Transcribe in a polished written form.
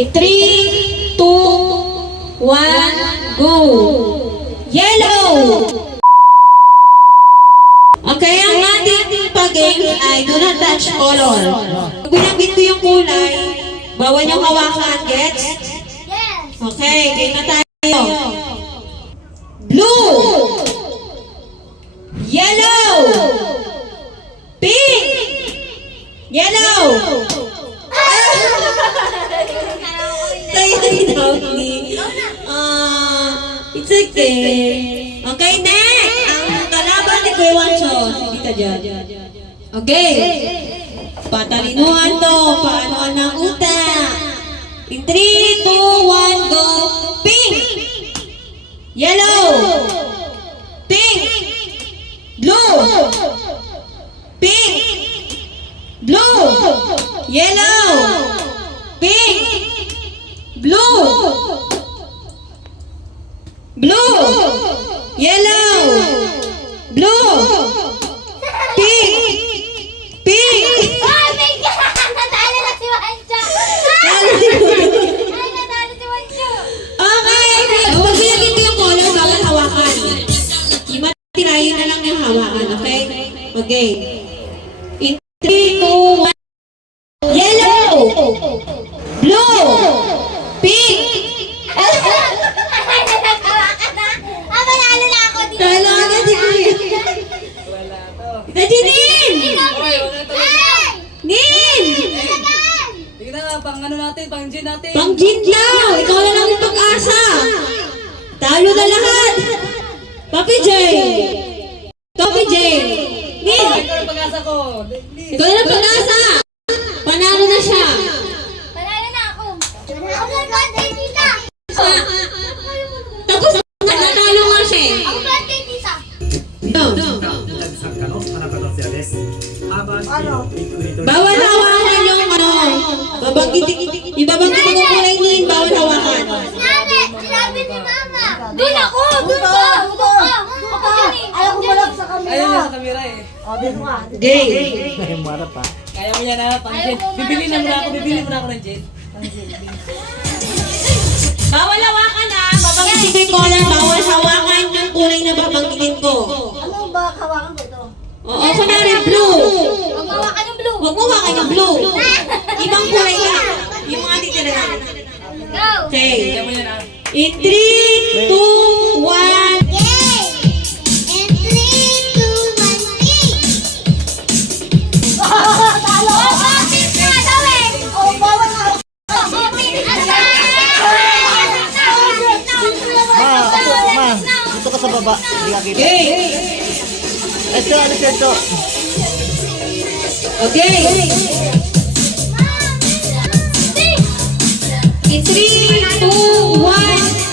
In 3, 2, 1, go! Yellow! Okay, ang ating pag-game ay do not touch color. Pag binanggit ko yung kulay, bawal yung hawakan, gets? Yes! Okay, game na tayo. Blue! Yellow! Pink! Yellow! Tayo daw ni. It's okay. Okay, next! Ang kalaban ni Kuya Wancho. Dito dyan. Okay. Patalinuhan to. Paano ng utak? In 3, 2, 1, go! Pink! Yellow! Pink! Blue! Pink! Blue! Yellow! Pink! Blue! Blue! Yellow! Blue! Pink! Pink! Oh my God! Natalo na si Wancho! Ay, natalo si Wancho! Okay! Pag binagin ko yung color, bawal hawakan. Tirahin na lang yung hawakan, okay? Okay. In 3, 2, 1. Yellow! Blue! Pink! Ay, nagkawakan na! Manalo na ako dito! Talo ka si Kuya. Nin! Nin! Tingnan nga, pang ano natin, pang gin natin. Pang gin daw! Ikaw na lang yung pag-asa! Talo na lahat! Papi J! Papi J! Nin! Ito ang pag-asa ko. Ikaw na lang pag-asa! Panalo na siya! Manalo na ako! Ako lang birthday tita! Tapos natalo nga siya eh. Ako birthday tita! Bawal hawakan yung ibabanggit ko kulay nin, bawal hawakan. Sinabi ni Mama! Doon ako! Doon ko! Ako dyan eh! Ayaw ko malap sa camera. Ayaw niya sa camera eh. O, dito nga. Gay. Kaya mo yan ha, pang gin. Bibili mo na ako ng gin. Bawal hawakan ha. Babanggitin ko yung color, bawal hawakan yung kulay na babanggitin ko. Ano ba hawakan ko ito? Oo, kunwari blue. Huwag mawakan yung blue! Huwag mo hawakan yung blue. Ibang kulay ka. Yung mga titira na. Go! Okay. Kaya mo yan ha. In 3, 2, 1. Yay! And 3, 2, 1, Talo! Oh, bakit nga daw eh! Oh, bawal nga. Dito ka sa baba. Hindi ka kita. Okay. Ito, ano siya ito? Okay. In 3, 2, 1.